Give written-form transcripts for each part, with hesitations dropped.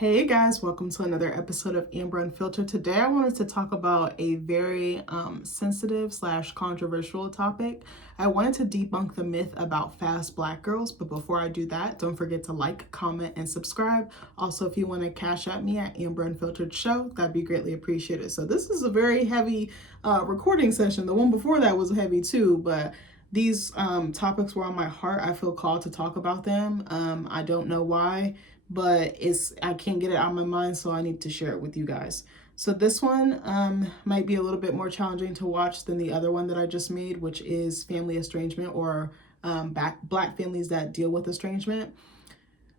Hey guys, welcome to another episode of Amber Unfiltered. Today I wanted to talk about a very sensitive / controversial topic. I wanted to debunk the myth about fast black girls, but before I do that, don't forget to like, comment, and subscribe. Also, if you want to cash at me at AmberUnfilteredShow, that'd be greatly appreciated. So this is a very heavy recording session. The one before that was heavy too, but these topics were on my heart. I feel called to talk about them. I don't know why, but I can't get it out of my mind, so I need to share it with you guys. So this one might be a little bit more challenging to watch than the other one that I just made, which is family estrangement or black families that deal with estrangement.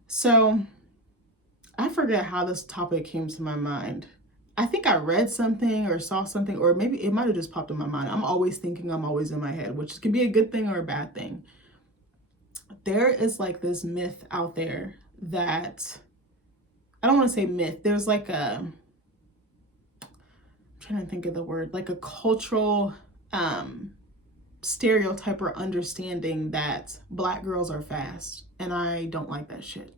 So I forget how this topic came to my mind. I think I read something or saw something, or maybe it might have just popped in my mind. I'm always thinking, I'm always in my head, which can be a good thing or a bad thing. There is like this myth out there that, I don't want to say myth, there's like I'm trying to think of the word, like a cultural stereotype or understanding that black girls are fast. And I don't like that shit,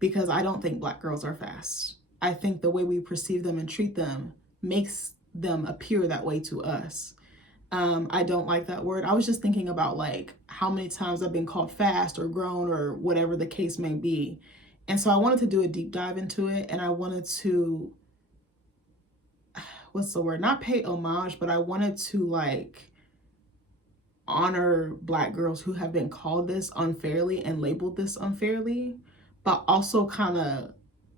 because I don't think black girls are fast. I think the way we perceive them and treat them makes them appear that way to us. I don't like that word. I was just thinking about like how many times I've been called fast or grown or whatever the case may be. And so I wanted to do a deep dive into it, and I wanted to, what's the word? Not pay homage, but I wanted to like honor black girls who have been called this unfairly and labeled this unfairly, but also kind of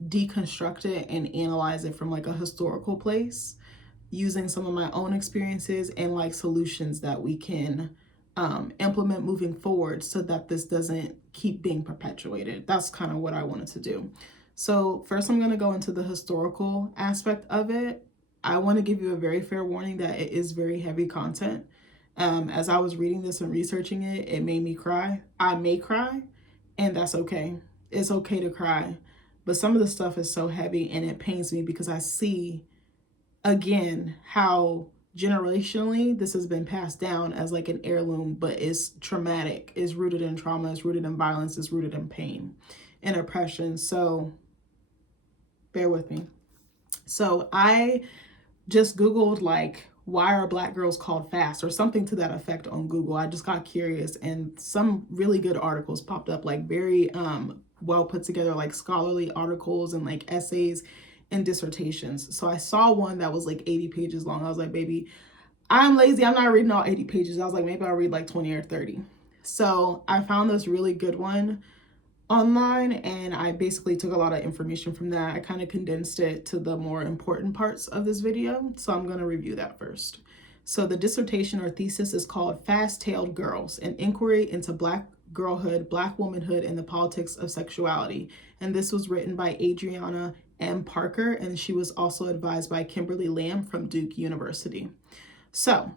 deconstruct it and analyze it from like a historical place, using some of my own experiences and like solutions that we can implement moving forward so that this doesn't keep being perpetuated. That's kind of what I wanted to do. So first I'm going to go into the historical aspect of it. I want to give you a very fair warning that it is very heavy content. As I was reading this and researching it, it made me cry. I may cry, and that's okay. It's okay to cry. But some of the stuff is so heavy and it pains me because I see again how generationally this has been passed down as like an heirloom, but it's traumatic, is rooted in trauma, is rooted in violence, is rooted in pain and oppression. So bear with me. So I just Googled like, why are black girls called fast, or something to that effect on Google. I just got curious, and some really good articles popped up, like very well put together, like scholarly articles and like essays and dissertations. So I saw one that was like 80 pages long. I was like, baby, I'm lazy. I'm not reading all 80 pages. I was like, maybe I'll read like 20 or 30. So I found this really good one online, and I basically took a lot of information from that. I kind of condensed it to the more important parts of this video. So I'm going to review that first. So the dissertation or thesis is called Fast-Tailed Girls, an inquiry into black girlhood, black womanhood, and the politics of sexuality. And this was written by Adriana M. Parker, and she was also advised by Kimberly Lamb from Duke University. So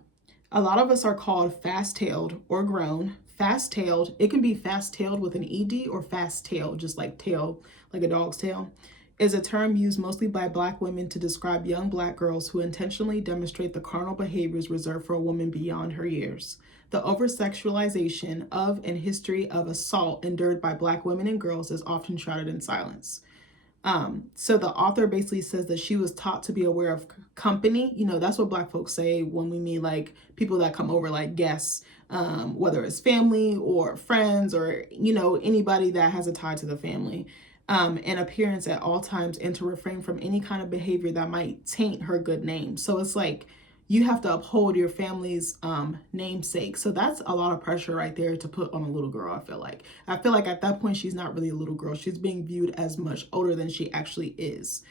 a lot of us are called fast-tailed or grown. Fast-tailed, it can be fast-tailed with an ED or fast-tailed, just like tail, like a dog's tail, is a term used mostly by black women to describe young black girls who intentionally demonstrate the carnal behaviors reserved for a woman beyond her years. The over-sexualization of and history of assault endured by black women and girls is often shrouded in silence. So the author basically says that she was taught to be aware of company. You know, that's what black folks say when we mean like people that come over, like guests, whether it's family or friends or, you know, anybody that has a tie to the family, and appearance at all times, and to refrain from any kind of behavior that might taint her good name. So it's like, you have to uphold your family's namesake. So that's a lot of pressure right there to put on a little girl, I feel like. I feel like at that point, she's not really a little girl. She's being viewed as much older than she actually is.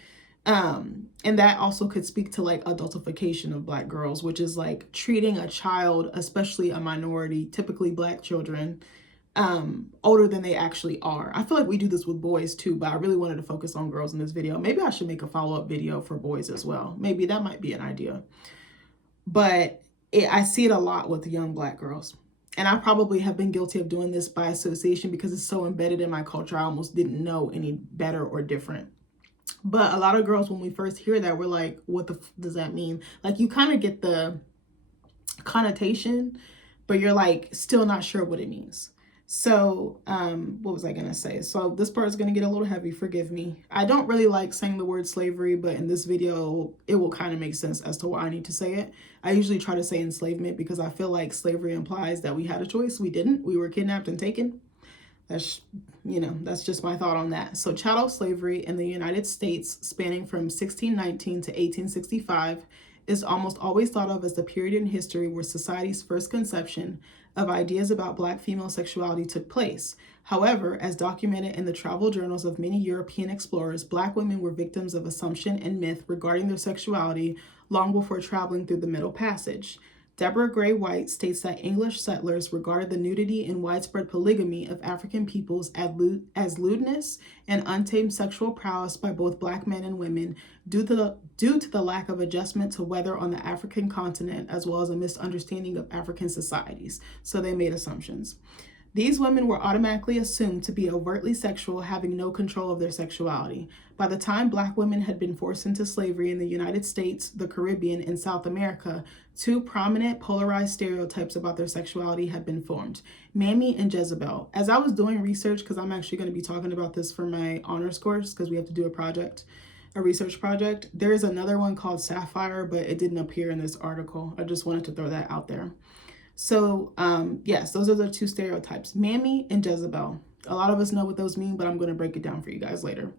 And that also could speak to like adultification of black girls, which is like treating a child, especially a minority, typically black children, older than they actually are. I feel like we do this with boys too, but I really wanted to focus on girls in this video. Maybe I should make a follow-up video for boys as well. Maybe that might be an idea. But I see it a lot with young black girls. And I probably have been guilty of doing this by association because it's so embedded in my culture. I almost didn't know any better or different. But a lot of girls, when we first hear that, we're like, what the f does that mean? Like, you kind of get the connotation, but you're like still not sure what it means. So, what was I gonna say? So this part is gonna get a little heavy, forgive me. I don't really like saying the word slavery, but in this video, it will kind of make sense as to why I need to say it. I usually try to say enslavement because I feel like slavery implies that we had a choice. We didn't. We were kidnapped and taken. That's, that's just my thought on that. So chattel slavery in the United States, spanning from 1619 to 1865, is almost always thought of as the period in history where society's first conception of ideas about Black female sexuality took place. However, as documented in the travel journals of many European explorers, Black women were victims of assumption and myth regarding their sexuality long before traveling through the Middle Passage. Deborah Gray White states that English settlers regarded the nudity and widespread polygamy of African peoples as lewdness and untamed sexual prowess by both Black men and women due to the lack of adjustment to weather on the African continent, as well as a misunderstanding of African societies. So they made assumptions. These women were automatically assumed to be overtly sexual, having no control of their sexuality. By the time Black women had been forced into slavery in the United States, the Caribbean, and South America, two prominent polarized stereotypes about their sexuality had been formed: Mammy and Jezebel. As I was doing research, because I'm actually going to be talking about this for my honors course, because we have to do a research project, there is another one called Sapphire, but it didn't appear in this article. I just wanted to throw that out there. So, yes, those are the two stereotypes, Mammy and Jezebel. A lot of us know what those mean, but I'm going to break it down for you guys later.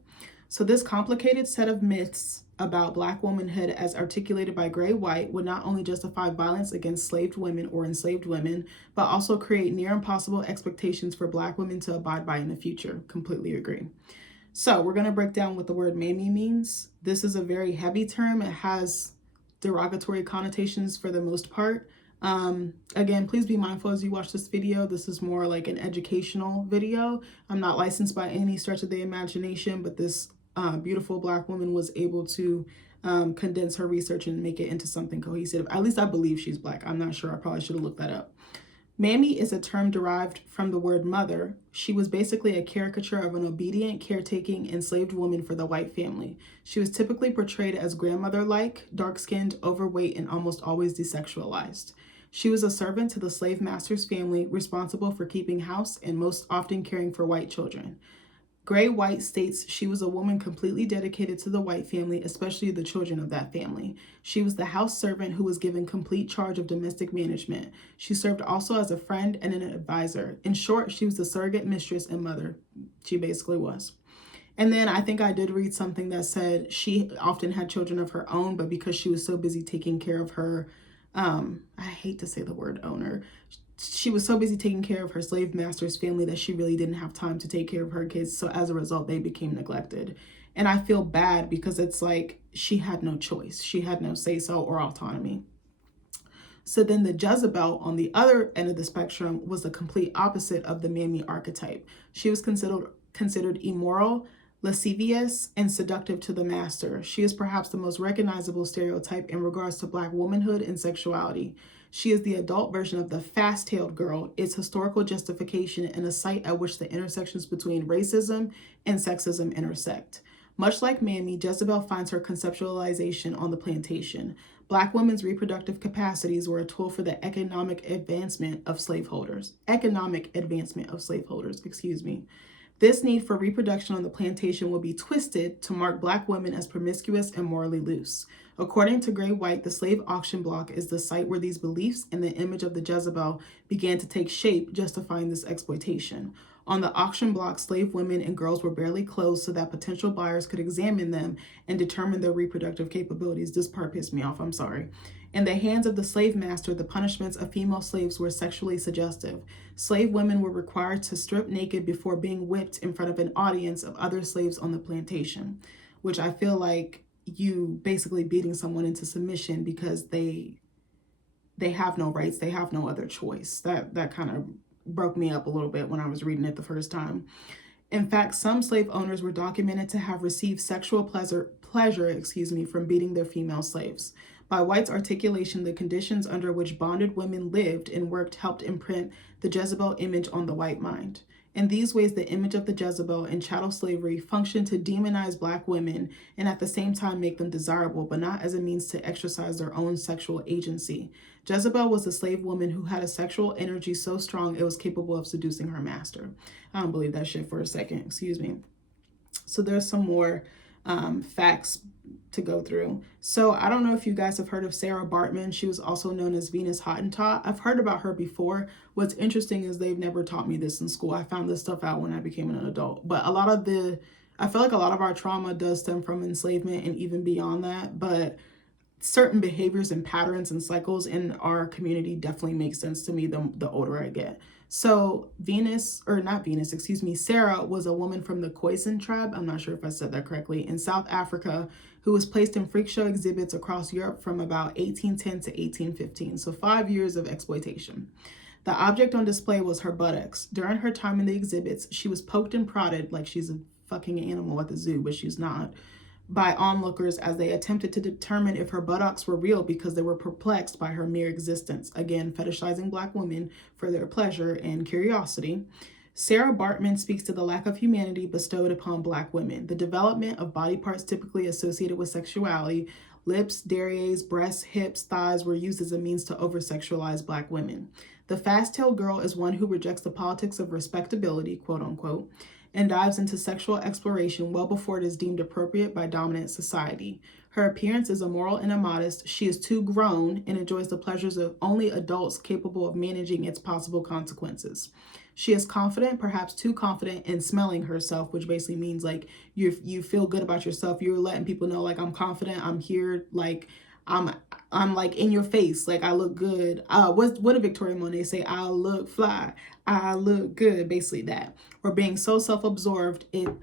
So this complicated set of myths about Black womanhood as articulated by Gray White would not only justify violence against enslaved women, but also create near impossible expectations for Black women to abide by in the future. Completely agree. So we're going to break down what the word Mammy means. This is a very heavy term. It has derogatory connotations for the most part. Again, please be mindful as you watch this video. This is more like an educational video. I'm not licensed by any stretch of the imagination, but this beautiful Black woman was able to condense her research and make it into something cohesive. At least I believe she's Black. I'm not sure. I probably should have looked that up. Mammy is a term derived from the word mother. She was basically a caricature of an obedient, caretaking, enslaved woman for the white family. She was typically portrayed as grandmother-like, dark-skinned, overweight, and almost always desexualized. She was a servant to the slave master's family, responsible for keeping house and most often caring for white children. Gray White states she was a woman completely dedicated to the white family, especially the children of that family. She was the house servant who was given complete charge of domestic management. She served also as a friend and an advisor. In short, she was the surrogate mistress and mother. She basically was. And then I think I did read something that said she often had children of her own, but because she was so busy taking care of her I hate to say the word owner. She was so busy taking care of her slave master's family that she really didn't have time to take care of her kids. So as a result, they became neglected. And I feel bad because it's like she had no choice. She had no say-so or autonomy. So then the Jezebel on the other end of the spectrum was the complete opposite of the Mammy archetype. She was considered immoral, lascivious, and seductive to the master. She is perhaps the most recognizable stereotype in regards to Black womanhood and sexuality. She is the adult version of the fast-tailed girl, its historical justification, and a site at which the intersections between racism and sexism intersect. Much like Mammy, Jezebel finds her conceptualization on the plantation. Black women's reproductive capacities were a tool for the economic advancement of slaveholders. This need for reproduction on the plantation will be twisted to mark Black women as promiscuous and morally loose. According to Gray White, the slave auction block is the site where these beliefs and the image of the Jezebel began to take shape, justifying this exploitation. On the auction block, slave women and girls were barely clothed so that potential buyers could examine them and determine their reproductive capabilities. This part pissed me off, I'm sorry. In the hands of the slave master, the punishments of female slaves were sexually suggestive. Slave women were required to strip naked before being whipped in front of an audience of other slaves on the plantation, which I feel like you basically beating someone into submission because they have no rights, they have no other choice. That kind of broke me up a little bit when I was reading it the first time. In fact, some slave owners were documented to have received sexual pleasure, from beating their female slaves. By White's articulation, the conditions under which bonded women lived and worked helped imprint the Jezebel image on the white mind. In these ways, the image of the Jezebel in chattel slavery functioned to demonize Black women and at the same time make them desirable, but not as a means to exercise their own sexual agency. Jezebel was a slave woman who had a sexual energy so strong it was capable of seducing her master. I don't believe that shit for a second, excuse me. So there's some more facts to go through. So I don't know if you guys have heard of Sarah Bartman. She was also known as Venus Hottentot. I've heard about her before. What's interesting is they've never taught me this in school. I found this stuff out when I became an adult. But I feel like a lot of our trauma does stem from enslavement and even beyond that. But certain behaviors and patterns and cycles in our community definitely make sense to me the older I get. So Sarah was a woman from the Khoisan tribe, I'm not sure if I said that correctly, in South Africa, who was placed in freak show exhibits across Europe from about 1810 to 1815, so 5 years of exploitation. The object on display was her buttocks. During her time in the exhibits, she was poked and prodded like she's a fucking animal at the zoo, but she's not, by onlookers as they attempted to determine if her buttocks were real because they were perplexed by her mere existence, again fetishizing Black women for their pleasure and curiosity. Sarah Bartman speaks to the lack of humanity bestowed upon Black women, the development of body parts typically associated with sexuality. Lips, derrieres, breasts, hips, thighs were used as a means to over-sexualize Black women. The fast-tailed girl is one who rejects the politics of respectability, quote unquote, and dives into sexual exploration well before it is deemed appropriate by dominant society. Her appearance is immoral and immodest. She is too grown and enjoys the pleasures of only adults capable of managing its possible consequences. She is confident, perhaps too confident, in smelling herself, which basically means like you feel good about yourself. You're letting people know like I'm confident, I'm here, like I'm like in your face, like I look good. What did Victoria Monet say? I look fly, I look good, basically that. Or being so self-absorbed, it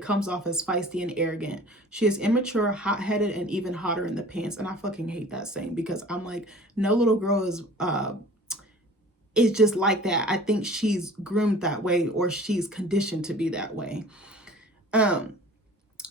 comes off as feisty and arrogant. She is immature, hot-headed, and even hotter in the pants. And I fucking hate that saying because I'm like, no little girl is just like that. I think she's groomed that way or she's conditioned to be that way.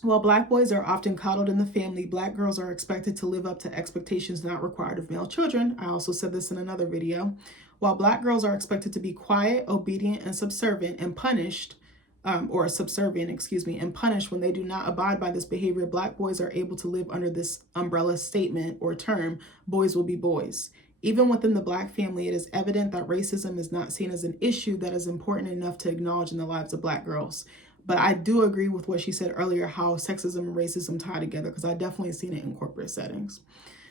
While Black boys are often coddled in the family, Black girls are expected to live up to expectations not required of male children. I also said this in another video. While Black girls are expected to be quiet, obedient, and subservient and punished, and punished when they do not abide by this behavior, Black boys are able to live under this umbrella statement or term, boys will be boys. Even within the Black family, it is evident that racism is not seen as an issue that is important enough to acknowledge in the lives of Black girls. But I do agree with what she said earlier, how sexism and racism tie together, because I definitely seen it in corporate settings.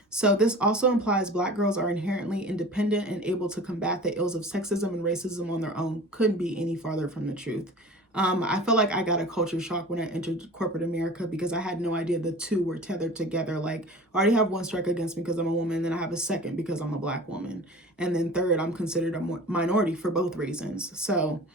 So this also implies Black girls are inherently independent and able to combat the ills of sexism and racism on their own. Couldn't be any farther from the truth. I feel like I got a culture shock when I entered corporate America because I had no idea the two were tethered together. Like, I already have one strike against me because I'm a woman, then I have a second because I'm a Black woman. And then third, I'm considered a minority for both reasons. So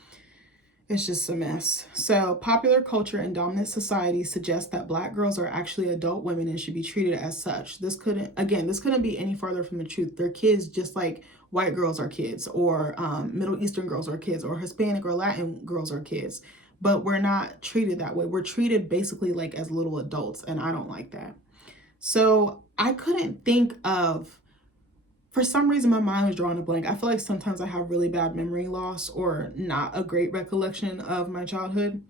it's just a mess. So popular culture and dominant society suggest that Black girls are actually adult women and should be treated as such. This couldn't be any farther from the truth. They're kids just like white girls are kids, or Middle Eastern girls are kids, or Hispanic or Latin girls are kids. But we're not treated that way. We're treated basically like as little adults, and I don't like that. So I couldn't think of, for some reason, my mind was drawing a blank. I feel like sometimes I have really bad memory loss or not a great recollection of my childhood.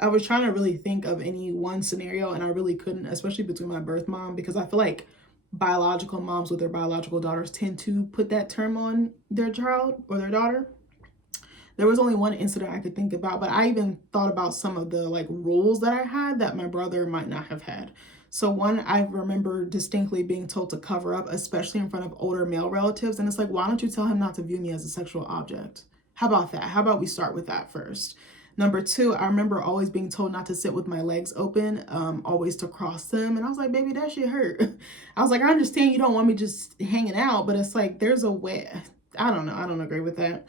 I was trying to really think of any one scenario and I really couldn't, especially between my birth mom, because I feel like biological moms with their biological daughters tend to put that term on their child or their daughter. There was only one incident I could think about, but I even thought about some of the like rules that I had that my brother might not have had. So one, I remember distinctly being told to cover up, especially in front of older male relatives. And it's like, why don't you tell him not to view me as a sexual object? How about that? How about we start with that first? Number two, I remember always being told not to sit with my legs open, always to cross them. And I was like, baby, that shit hurt. I was like, I understand you don't want me just hanging out, but it's like, there's a way. I don't know. I don't agree with that.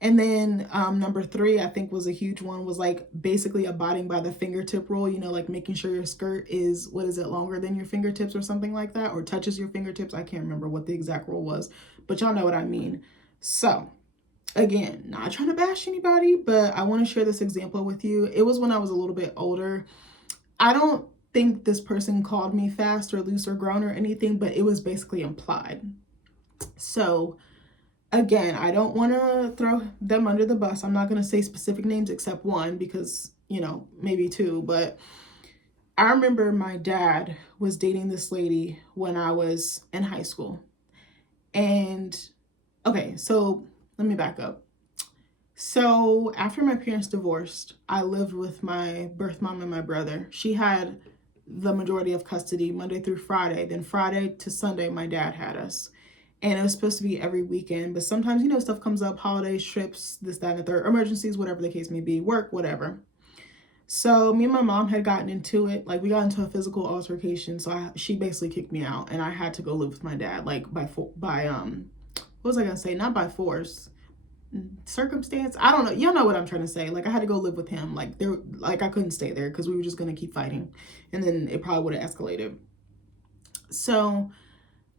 And then number three, I think was a huge one, was like basically abiding by the fingertip rule, you know, like making sure your skirt is, longer than your fingertips or something like that, or touches your fingertips. I can't remember what the exact rule was, but y'all know what I mean. So again, not trying to bash anybody, but I want to share this example with you. It was when I was a little bit older. I don't think this person called me fast or loose or grown or anything, but it was basically implied. So again, I don't want to throw them under the bus. I'm not going to say specific names except one because, you know, maybe two. But I remember my dad was dating this lady when I was in high school. And okay, so let me back up. So after my parents divorced, I lived with my birth mom and my brother. She had the majority of custody Monday through Friday. Then Friday to Sunday, my dad had us. And it was supposed to be every weekend. But sometimes, you know, stuff comes up, holidays, trips, this, that, and the third, emergencies, whatever the case may be, work, whatever. So me and my mom had gotten into it. Like, we got into a physical altercation. So she basically kicked me out. And I had to go live with my dad, like, what was I going to say? Not by force. Circumstance, I don't know, y'all know what I'm trying to say. Like, I had to go live with him. Like, I couldn't stay there because we were just gonna keep fighting, and then it probably would have escalated. So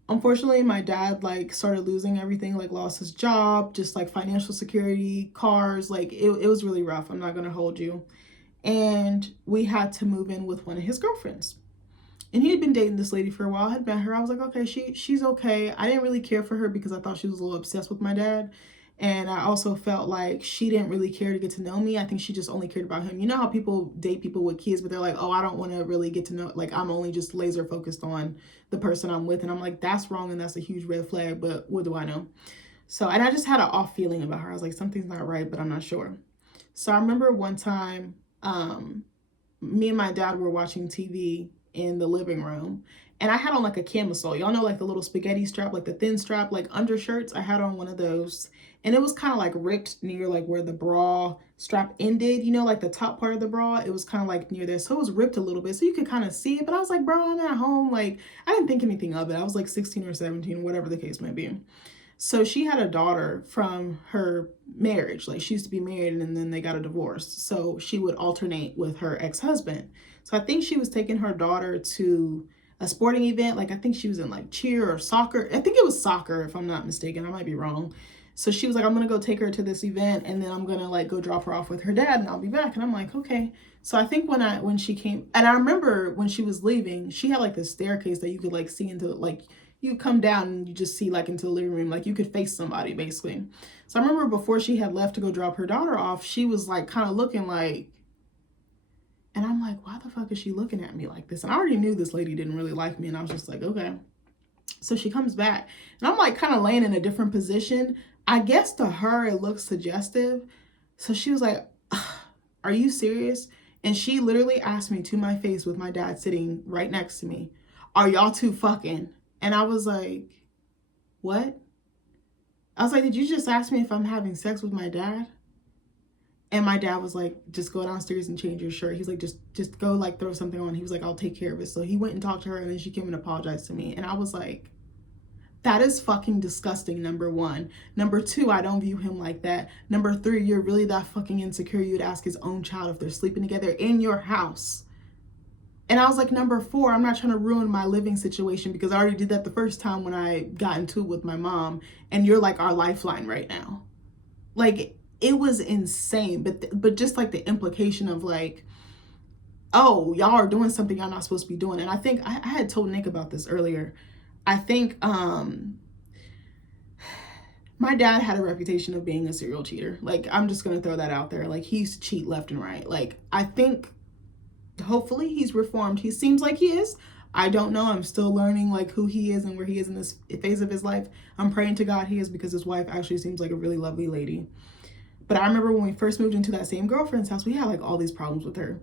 unfortunately, my dad like started losing everything, like lost his job, just like financial security, cars, like it was really rough. I'm not gonna hold you. And we had to move in with one of his girlfriends. And he had been dating this lady for a while. I had met her. I was like, okay, she's okay. I didn't really care for her because I thought she was a little obsessed with my dad. And I also felt like she didn't really care to get to know me. I think she just only cared about him. You know how people date people with kids, but they're like, oh, I don't want to really get to know, like, I'm only just laser focused on the person I'm with. And I'm like, that's wrong. And that's a huge red flag. But what do I know? So, and I just had an off feeling about her. I was like, something's not right, but I'm not sure. So I remember one time, me and my dad were watching TV in the living room, and I had on like a camisole. Y'all know, like the little spaghetti strap, like the thin strap, like undershirts. I had on one of those, and it was kind of like ripped near like where the bra strap ended, you know, like the top part of the bra. It was kind of like near there. So it was ripped a little bit. So you could kind of see it. But I was like, bro, I'm at home. Like, I didn't think anything of it. I was like 16 or 17, whatever the case may be. So she had a daughter from her marriage. Like, she used to be married and then they got a divorce. So she would alternate with her ex-husband. So I think she was taking her daughter to a sporting event. Like, I think she was in like cheer or soccer. I think it was soccer, if I'm not mistaken. I might be wrong. So she was like, I'm going to go take her to this event, and then I'm going to like go drop her off with her dad, and I'll be back. And I'm like, okay. So I think when she came, and I remember when she was leaving, she had like this staircase that you could like see into, like, you come down and you just see like into the living room, like you could face somebody basically. So I remember before she had left to go drop her daughter off, she was like kind of looking like, and I'm like, why the fuck is she looking at me like this? And I already knew this lady didn't really like me, and I was just like, okay. So she comes back, and I'm like kind of laying in a different position. I guess to her it looks suggestive. So she was like, are you serious? And she literally asked me to my face with my dad sitting right next to me, are y'all two fucking? And I was like, what? I was like, did you just ask me if I'm having sex with my dad? And my dad was like, just go downstairs and change your shirt. He's like, just go like throw something on. He was like, I'll take care of it. So he went and talked to her, and then she came and apologized to me. And I was like, that is fucking disgusting, number one. Number two, I don't view him like that. Number three, you're really that fucking insecure you'd ask his own child if they're sleeping together in your house. And I was like, number four, I'm not trying to ruin my living situation because I already did that the first time when I got into it with my mom, and you're like our lifeline right now. Like, it was insane. But just like the implication of like, oh, y'all are doing something y'all not supposed to be doing. And I think I had told Nick about this earlier. I think my dad had a reputation of being a serial cheater. Like, I'm just going to throw that out there. Like, he used to cheat left and right. Like, I think hopefully he's reformed. He seems like he is. I don't know. I'm still learning like who he is and where he is in this phase of his life. I'm praying to God he is, because his wife actually seems like a really lovely lady. But I remember when we first moved into that same girlfriend's house, we had like all these problems with her.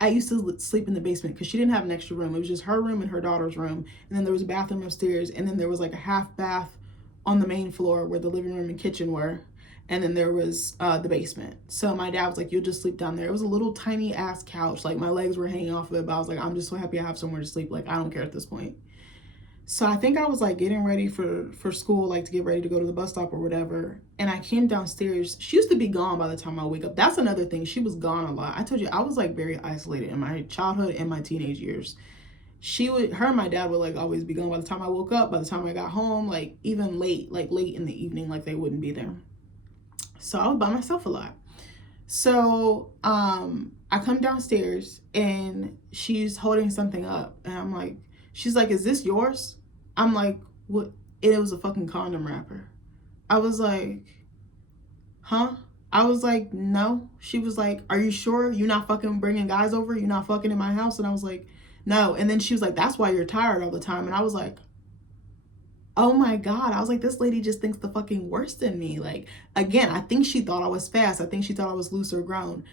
I used to sleep in the basement because she didn't have an extra room. It was just her room and her daughter's room. And then there was a bathroom upstairs. And then there was like a half bath on the main floor where the living room and kitchen were. And then there was the basement. So my dad was like, you'll just sleep down there. It was a little tiny ass couch. Like, my legs were hanging off of it. But I was like, I'm just so happy I have somewhere to sleep. Like, I don't care at this point. So I think I was like getting ready for school, like to get ready to go to the bus stop or whatever. And I came downstairs. She used to be gone by the time I wake up. That's another thing. She was gone a lot. I told you, I was like very isolated in my childhood and my teenage years. Her and my dad would like always be gone by the time I woke up, by the time I got home, like even late in the evening, like they wouldn't be there. So I was by myself a lot. So I come downstairs and she's holding something up, and I'm like, she's like, is this yours? I'm like, what? It was a fucking condom wrapper. I was like, huh? I was like, no. She was like, are you sure you're not fucking bringing guys over? You're not fucking in my house? And I was like, no. And then she was like, that's why you're tired all the time. And I was like, oh my God. I was like, this lady just thinks the fucking worst in me. Like, again, I think she thought I was fast. I think she thought I was loose or grown.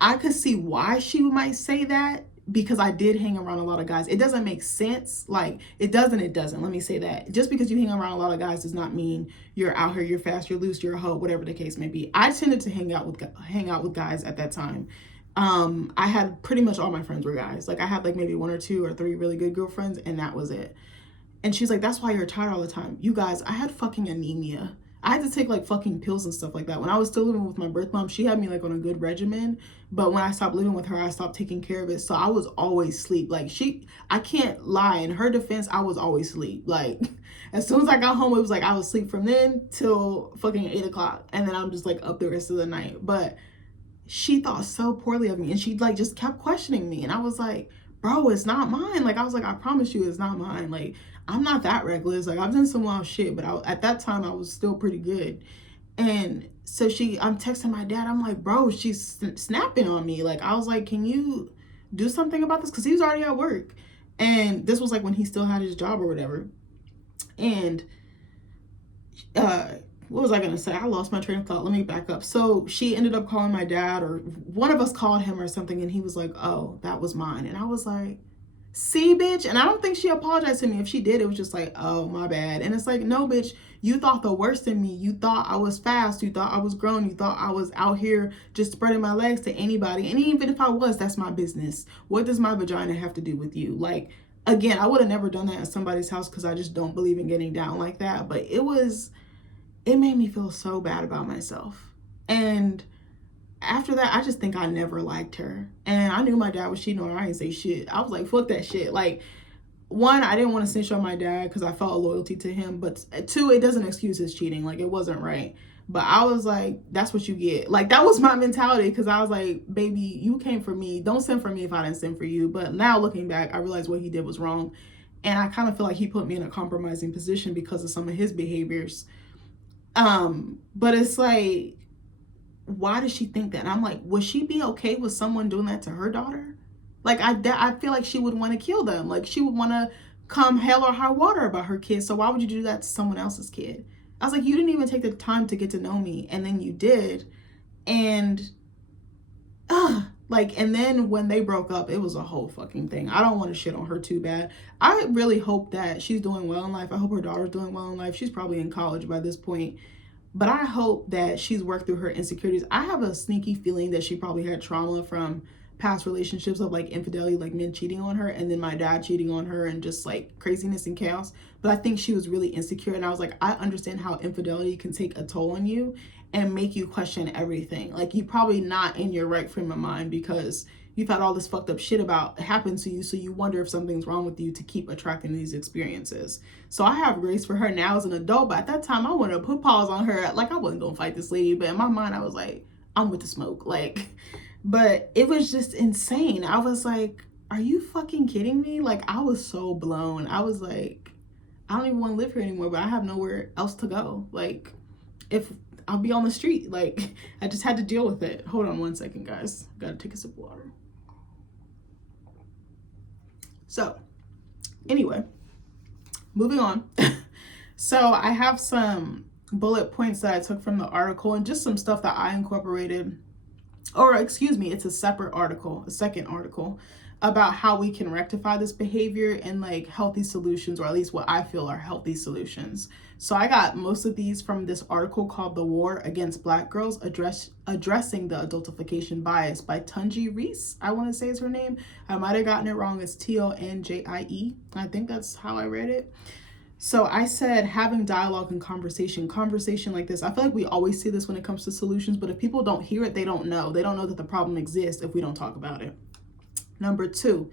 I could see why she might say that, because I did hang around a lot of guys. It doesn't make sense. Like, it doesn't. Let me say that. Just because you hang around a lot of guys does not mean you're out here, you're fast, you're loose, you're a hoe, whatever the case may be. I tended to hang out with guys at that time. I had pretty much all my friends were guys. Like, I had like maybe 1 or 2 or 3 really good girlfriends, and that was it. And she's like, that's why you're tired all the time. You guys, I had fucking anemia. I had to take like fucking pills and stuff like that. When I was still living with my birth mom, she had me like on a good regimen. But when I stopped living with her, I stopped taking care of it. So I was always asleep. Like, I can't lie. In her defense, I was always asleep. Like, as soon as I got home, it was like I was asleep from then till fucking 8 o'clock. And then I'm just like up the rest of the night. But she thought so poorly of me. And she like just kept questioning me. And I was like, bro, it's not mine. Like, I was like, I promise you it's not mine. Like, I'm not that reckless. Like, I've done some wild shit, but at that time I was still pretty good. And so I'm texting my dad. I'm like, bro, she's snapping on me. Like, I was like, can you do something about this? Because he was already at work. And this was like when he still had his job or whatever. And what was I going to say? I lost my train of thought. Let me back up. So she ended up calling my dad, or one of us called him or something. And he was like, oh, that was mine. And I was like, see, bitch. And I don't think she apologized to me. If she did, it was just like, oh, my bad. And it's like, no, bitch, you thought the worst in me. You thought I was fast. You thought I was grown. You thought I was out here just spreading my legs to anybody. And even if I was, that's my business. What does my vagina have to do with you? Like, again, I would have never done that at somebody's house because I just don't believe in getting down like that. But it made me feel so bad about myself. And after that, I just think I never liked her. And I knew my dad was cheating on her. I didn't say shit. I was like, fuck that shit. Like, 1, I didn't want to snitch on my dad because I felt a loyalty to him. But 2, it doesn't excuse his cheating. Like, it wasn't right. But I was like, that's what you get. Like, that was my mentality, because I was like, baby, you came for me. Don't send for me if I didn't send for you. But now looking back, I realized what he did was wrong. And I kind of feel like he put me in a compromising position because of some of his behaviors. But it's like, why does she think that? And I'm like, would she be okay with someone doing that to her daughter? Like, I feel like she would want to kill them. Like, she would want to come hell or high water about her kid. So why would you do that to someone else's kid? I was like, you didn't even take the time to get to know me. And then you did. And, and then when they broke up, it was a whole fucking thing. I don't want to shit on her too bad. I really hope that she's doing well in life. I hope her daughter's doing well in life. She's probably in college by this point. But I hope that she's worked through her insecurities. I have a sneaky feeling that she probably had trauma from past relationships of like infidelity, like men cheating on her, and then my dad cheating on her, and just like craziness and chaos. But I think she was really insecure. And I was like, I understand how infidelity can take a toll on you and make you question everything. Like, you probably not in your right frame of mind because you've had all this fucked up shit happen to you, so you wonder if something's wrong with you to keep attracting these experiences. So I have grace for her now as an adult, but at that time I wanted to put pause on her. Like, I wasn't gonna fight this lady, but in my mind I was like, I'm with the smoke. Like, but it was just insane. I was like, are you fucking kidding me? Like, I was so blown. I was like, I don't even want to live here anymore, but I have nowhere else to go. Like, if I'll be on the street. Like, I just had to deal with it. Hold on 1 second, guys. Gotta take a sip of water. So, anyway, moving on. So, I have some bullet points that I took from the article and just some stuff that I incorporated. Or, excuse me, it's a separate article, a second article, about how we can rectify this behavior and like healthy solutions, or at least what I feel are healthy solutions. So I got most of these from this article called The War Against Black Girls, Addressing the Adultification Bias by Tunji Reese, I want to say is her name. I might have gotten it wrong. It's Tonjie. I think that's how I read it. So I said having dialogue and conversation like this. I feel like we always say this when it comes to solutions, but if people don't hear it, they don't know. They don't know that the problem exists if we don't talk about it. Number 2,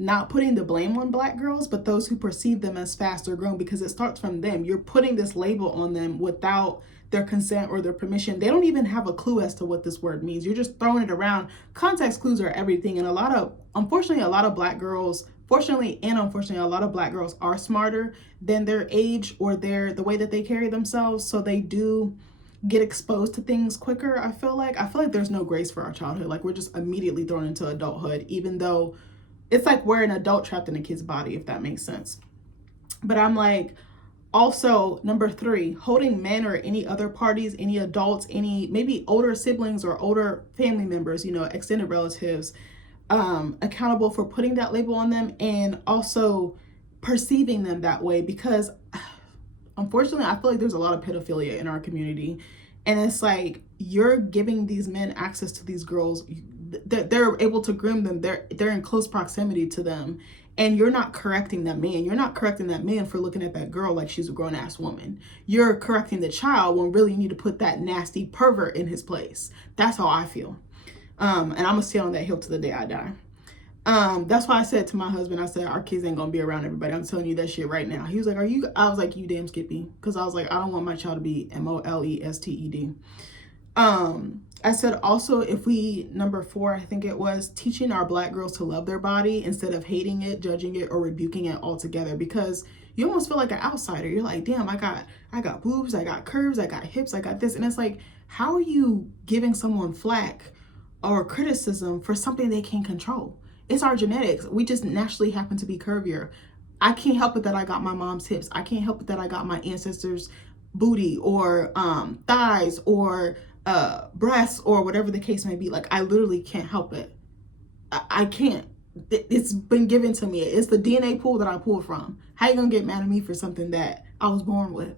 not putting the blame on Black girls, but those who perceive them as fast or grown, because it starts from them. You're putting this label on them without their consent or their permission. They don't even have a clue as to what this word means. You're just throwing it around. Context clues are everything. And unfortunately, a lot of Black girls fortunately and unfortunately, a lot of Black girls are smarter than their age or the way that they carry themselves. So they do get exposed to things quicker. I feel like there's no grace for our childhood. Like, we're just immediately thrown into adulthood, even though it's like we're an adult trapped in a kid's body, if that makes sense. But I'm like, also, number 3, holding men or any other parties, any adults, any maybe older siblings or older family members, extended relatives, accountable for putting that label on them and also perceiving them that way. Because unfortunately, I feel like there's a lot of pedophilia in our community. And it's like, you're giving these men access to these girls. They're able to groom them. They're in close proximity to them. And you're not correcting that man. You're not correcting that man for looking at that girl like she's a grown-ass woman. You're correcting the child when really you need to put that nasty pervert in his place. That's how I feel. And I'm going to stay on that hill to the day I die. That's why I said to my husband, I said, our kids ain't going to be around everybody. I'm telling you that shit right now. He was like, I was like, you damn Skippy. Because I was like, I don't want my child to be molested. I said also, if we, number 4, I think it was, teaching our Black girls to love their body instead of hating it, judging it, or rebuking it altogether. Because you almost feel like an outsider. You're like, damn, I got boobs, I got curves, I got hips, I got this. And it's like, how are you giving someone flack or criticism for something they can't control? It's our genetics. We just naturally happen to be curvier. I can't help it that I got my mom's hips. I can't help it that I got my ancestors' booty or thighs or breasts or whatever the case may be. Like, I literally can't help it. I can't. It's been given to me. It's the DNA pool that I pulled from. How you gonna get mad at me for something that I was born with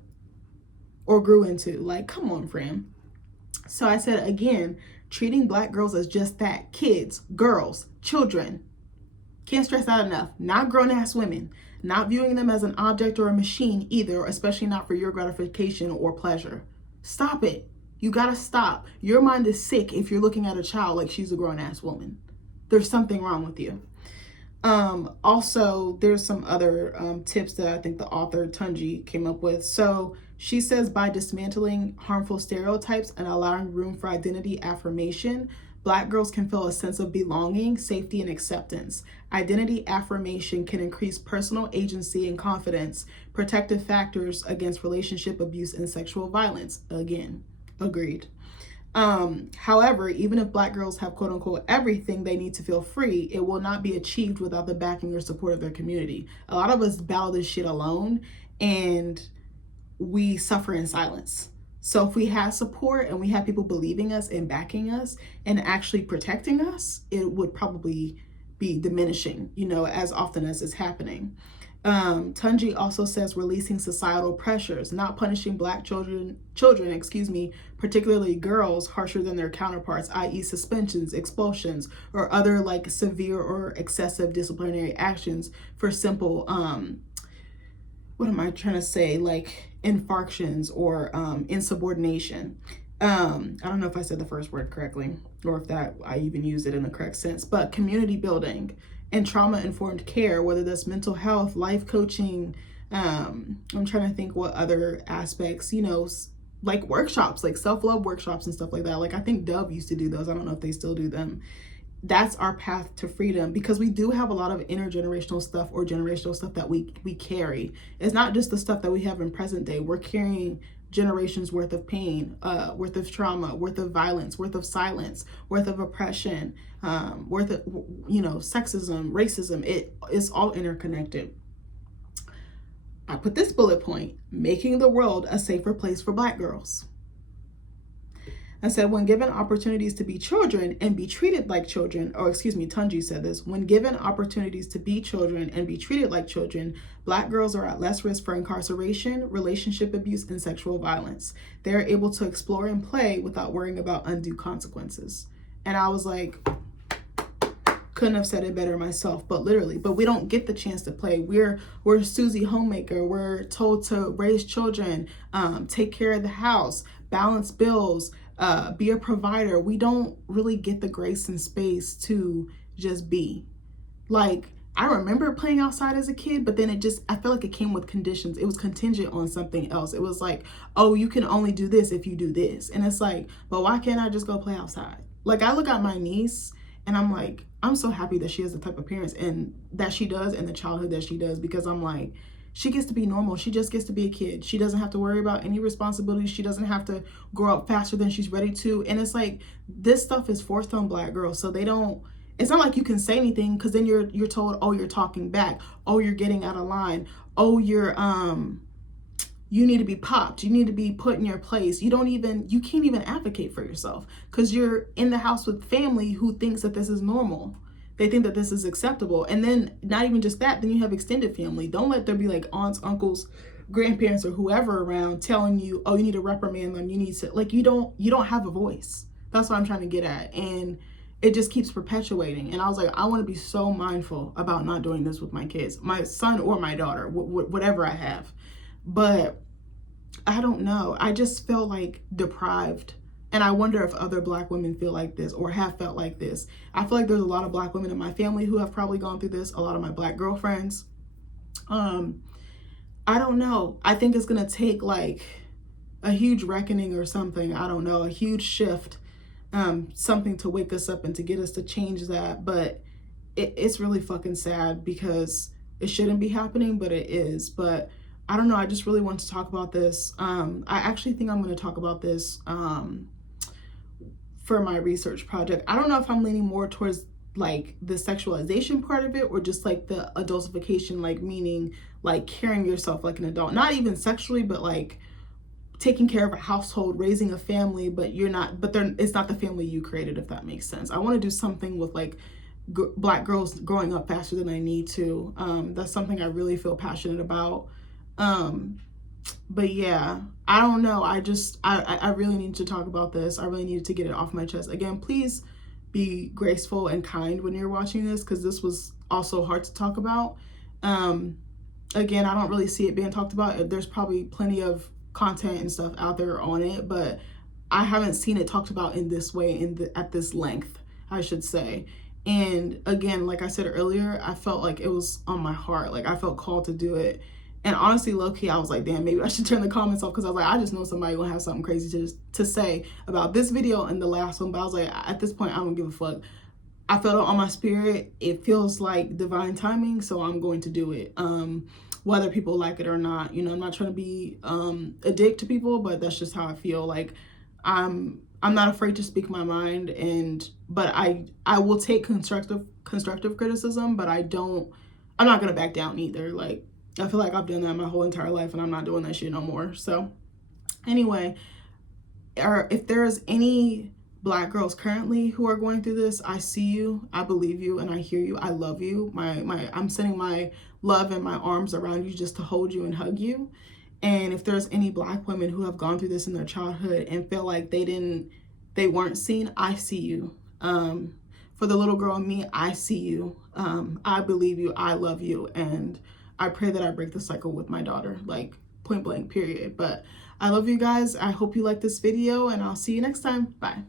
or grew into? Like, come on, friend. So I said, again, treating Black girls as just that. Kids, girls, children. Can't stress that enough. Not grown-ass women. Not viewing them as an object or a machine either, especially not for your gratification or pleasure. Stop it. You gotta stop. Your mind is sick if you're looking at a child like she's a grown-ass woman. There's something wrong with you. Also, there's some other tips that I think the author Tunji came up with. So she says, by dismantling harmful stereotypes and allowing room for identity affirmation, Black girls can feel a sense of belonging, safety, and acceptance. Identity affirmation can increase personal agency and confidence, protective factors against relationship abuse and sexual violence. Again, agreed. However, even if Black girls have quote unquote everything they need to feel free, it will not be achieved without the backing or support of their community. A lot of us battle this shit alone and we suffer in silence. So if we have support and we have people believing us and backing us and actually protecting us, it would probably be diminishing, as often as it's happening. Tunji also says releasing societal pressures, not punishing Black children, particularly girls, harsher than their counterparts, i.e. suspensions, expulsions, or other like severe or excessive disciplinary actions for simple, like infarctions or insubordination. I don't know if I said the first word correctly or if that I even used it in the correct sense, but community building and trauma-informed care, whether that's mental health, life coaching. I'm trying to think what other aspects, like workshops, like self-love workshops and stuff like that. Like I think Dove used to do those. I don't know if they still do them. That's our path to freedom, because we do have a lot of intergenerational stuff or generational stuff that we carry. It's not just the stuff that we have in present day. We're carrying generations worth of pain, worth of trauma, worth of violence, worth of silence, worth of oppression, worth of, sexism, racism. It's all interconnected. I put this bullet point: making the world a safer place for Black girls. I said, when given opportunities to be children and be treated like children, Tunji said this, when given opportunities to be children and be treated like children, Black girls are at less risk for incarceration, relationship abuse, and sexual violence. They are able to explore and play without worrying about undue consequences. And I was like, couldn't have said it better myself, but we don't get the chance to play. We're Susie Homemaker. We're told to raise children, take care of the house, balance bills, be a provider. We don't really get the grace and space to just be. Like, I remember playing outside as a kid, but then I feel like it came with conditions. It was contingent on something else. It was like, oh, you can only do this if you do this. And it's like, but why can't I just go play outside? Like, I look at my niece And I'm like, I'm so happy that she has the type of parents and that she does, and the childhood that she does, because I'm like, she gets to be normal. She just gets to be a kid. She doesn't have to worry about any responsibilities. She doesn't have to grow up faster than she's ready to. And it's like, this stuff is forced on Black girls. So they don't, it's not like you can say anything, because then you're told, oh, you're talking back. Oh, you're getting out of line. Oh, you need to be popped. You need to be put in your place. You can't even advocate for yourself, because you're in the house with family who thinks that this is normal. They think that this is acceptable. And then not even just that, then you have extended family. Don't let there be like aunts, uncles, grandparents, or whoever around telling you, oh, you need to reprimand them. You need to, like, you don't have a voice. That's what I'm trying to get at. And it just keeps perpetuating. And I was like, I want to be so mindful about not doing this with my kids, my son or my daughter, whatever I have. But I don't know. I just feel like deprived. And I wonder if other Black women feel like this or have felt like this. I feel like there's a lot of Black women in my family who have probably gone through this, a lot of my Black girlfriends. I don't know. I think it's going to take like a huge reckoning or something. I don't know, a huge shift, something to wake us up and to get us to change that. But it's really fucking sad, because it shouldn't be happening, but it is. But I don't know. I just really want to talk about this. I actually think I'm going to talk about this for my research project. I don't know if I'm leaning more towards like the sexualization part of it, or just like the adultification, like meaning like carrying yourself like an adult, not even sexually, but like taking care of a household, raising a family, but it's not the family you created, if that makes sense. I want to do something with like Black girls growing up faster than I need to. That's something I really feel passionate about. But yeah, I don't know. I really need to talk about this. I really needed to get it off my chest. Again, please be graceful and kind when you're watching this, because this was also hard to talk about. Again, I don't really see it being talked about. There's probably plenty of content and stuff out there on it, but I haven't seen it talked about in this way, at this length, I should say. And again, like I said earlier, I felt like it was on my heart. Like I felt called to do it. And honestly, low-key, I was like, damn, maybe I should turn the comments off, because I was like, I just know somebody gonna have something crazy to say about this video and the last one. But I was like, at this point, I don't give a fuck. I felt it on my spirit. It feels like divine timing, so I'm going to do it. Whether people like it or not. You know, I'm not trying to be a dick to people, but that's just how I feel. Like I'm not afraid to speak my mind, but I will take constructive criticism, but I'm not gonna back down either. Like, I feel like I've done that my whole entire life, and I'm not doing that shit no more. So anyway, if there's any Black girls currently who are going through this, I see you, I believe you, and I hear you. I love you. I'm sending my love and my arms around you just to hold you and hug you. And if there's any Black women who have gone through this in their childhood and feel like they weren't seen, I see you. For the little girl in me, I see you. I believe you. I love you. And I pray that I break the cycle with my daughter, like point blank, period. But I love you guys. I hope you like this video, and I'll see you next time. Bye.